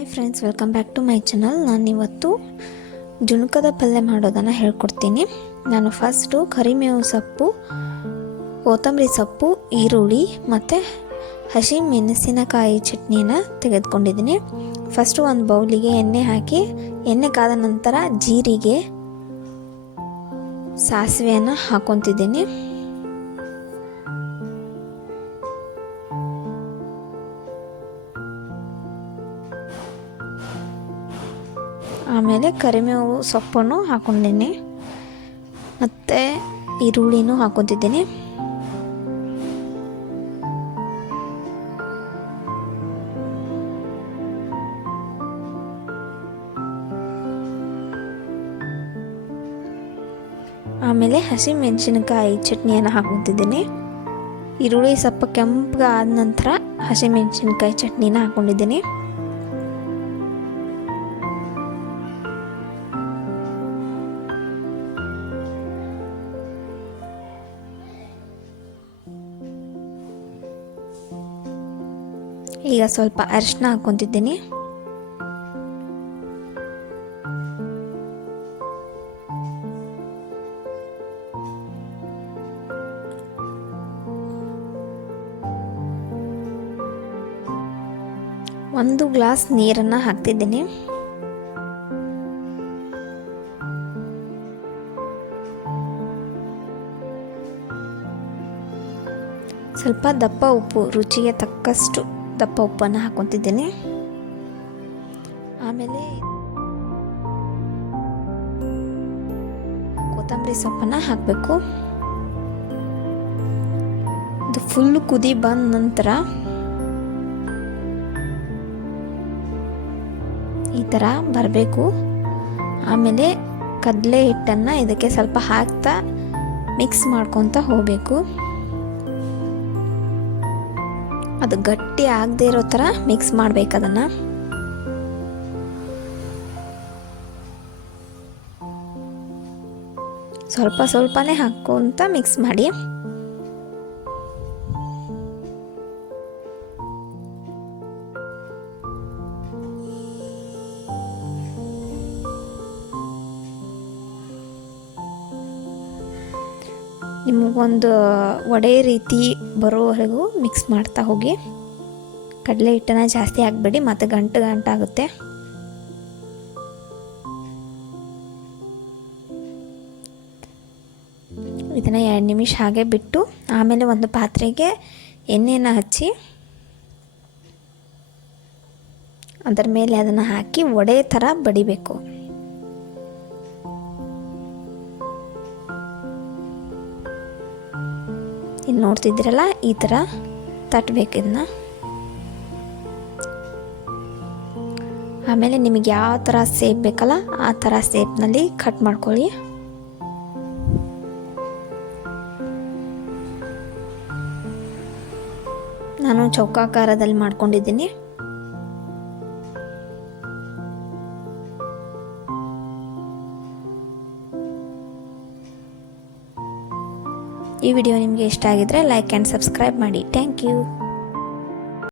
Hi friends, welcome back to my channel. ನಾನಿವತ್ತು ಜುಣಕದ ಪಲ್ಯ ಮಾಡೋದನ್ನು ಹೇಳ್ಕೊಡ್ತೀನಿ. ನಾನು ಫಸ್ಟು ಕರಿಬೇವು ಸೊಪ್ಪು, ಕೊತ್ತಂಬರಿ ಸೊಪ್ಪು, ಈರುಳ್ಳಿ ಮತ್ತು ಹಸಿ ಮೆಣಸಿನಕಾಯಿ ಚಟ್ನಿನ ತೆಗೆದುಕೊಂಡಿದ್ದೀನಿ. ಫಸ್ಟು ಒಂದು ಬೌಲಿಗೆ ಎಣ್ಣೆ ಹಾಕಿ, ಎಣ್ಣೆ ಕಾದ ನಂತರ ಜೀರಿಗೆ, ಸಾಸಿವೆಯನ್ನು ಹಾಕ್ಕೊತಿದ್ದೀನಿ. ಆಮೇಲೆ ಕರಿಬೇವು ಸೊಪ್ಪನ್ನು ಹಾಕ್ಕೊಂಡಿದ್ದೀನಿ ಮತ್ತು ಈರುಳ್ಳಿನೂ ಹಾಕ್ಕೊತಿದ್ದೀನಿ. ಆಮೇಲೆ ಹಸಿ ಮೆಣಸಿನಕಾಯಿ ಚಟ್ನಿಯನ್ನು ಹಾಕ್ಕೊತಿದ್ದೀನಿ. ಈರುಳ್ಳಿ ಸ್ವಲ್ಪ ಕೆಂಪಗೆ ಆದ ನಂತರ ಹಸಿ ಮೆಣಸಿನಕಾಯಿ ಚಟ್ನಿನ ಹಾಕ್ಕೊಂಡಿದ್ದೀನಿ. ಈಗ ಸ್ವಲ್ಪ ಅರಿಶಿನ ಹಾಕ್ಕೊತಿದ್ದೀನಿ. ಒಂದು ಗ್ಲಾಸ್ ನೀರನ್ನು ಹಾಕ್ತಿದ್ದೀನಿ. ಸ್ವಲ್ಪ ದಪ್ಪ ಉಪ್ಪು, ರುಚಿಗೆ ತಕ್ಕಷ್ಟು ದಪ್ಪ ಉಪ್ಪನ್ನು ಹಾಕ್ಕೊತಿದ್ದೀನಿ. ಆಮೇಲೆ ಕೊತ್ತಂಬರಿ ಸೊಪ್ಪನ್ನು ಹಾಕಬೇಕು. ಇದು ಫುಲ್ ಕುದಿ ಬಂದ ನಂತರ ಈ ಥರ ಬರಬೇಕು. ಆಮೇಲೆ ಕಡಲೆ ಹಿಟ್ಟನ್ನು ಇದಕ್ಕೆ ಸ್ವಲ್ಪ ಹಾಕ್ತಾ ಮಿಕ್ಸ್ ಮಾಡ್ಕೊತ ಹೋಗಬೇಕು. ಅದು ಗಟ್ಟಿ ಆಗದೆ ಇರೋ ಥರ ಮಿಕ್ಸ್ ಮಾಡಬೇಕು. ಅದನ್ನು ಸ್ವಲ್ಪ ಸ್ವಲ್ಪನೇ ಹಾಕ್ಕೊಂತ ಮಿಕ್ಸ್ ಮಾಡಿ. ನಿಮಗೊಂದು ವಡೆ ರೀತಿ ಬರೋವರೆಗೂ ಮಿಕ್ಸ್ ಮಾಡ್ತಾ ಹೋಗಿ. ಕಡಲೆ ಹಿಟ್ಟನ್ನು ಜಾಸ್ತಿ ಹಾಕಬೇಡಿ, ಮತ್ತು ಗಂಟಾಗುತ್ತೆ. ಇದನ್ನು 2 ನಿಮಿಷ ಹಾಗೆ ಬಿಟ್ಟು ಆಮೇಲೆ ಒಂದು ಪಾತ್ರೆಗೆ ಎಣ್ಣೆಯನ್ನು ಹಚ್ಚಿ ಅದರ ಮೇಲೆ ಅದನ್ನು ಹಾಕಿ ವಡೆ ಥರ ಬಡಿಬೇಕು. ಇಲ್ಲಿ ನೋಡ್ತಿದ್ದೀರಲ್ಲ, ಈ ಥರ ತಟ್ಟಬೇಕು ಇದನ್ನ. ಆಮೇಲೆ ನಿಮಗೆ ಯಾವ ಥರ ಸೇಪ್ ಬೇಕಲ್ಲ ಆ ಥರ ಸೇಪ್ನಲ್ಲಿ ಕಟ್ ಮಾಡ್ಕೊಳ್ಳಿ. ನಾನು ಚೌಕಾಕಾರದಲ್ಲಿ ಮಾಡ್ಕೊಂಡಿದ್ದೀನಿ. ಈ ವಿಡಿಯೋ ನಿಮಗೆ ಇಷ್ಟ ಆಗಿದ್ರೆ ಲೈಕ್ ಆ್ಯಂಡ್ ಸಬ್ಸ್ಕ್ರೈಬ್ ಮಾಡಿ. Thank you.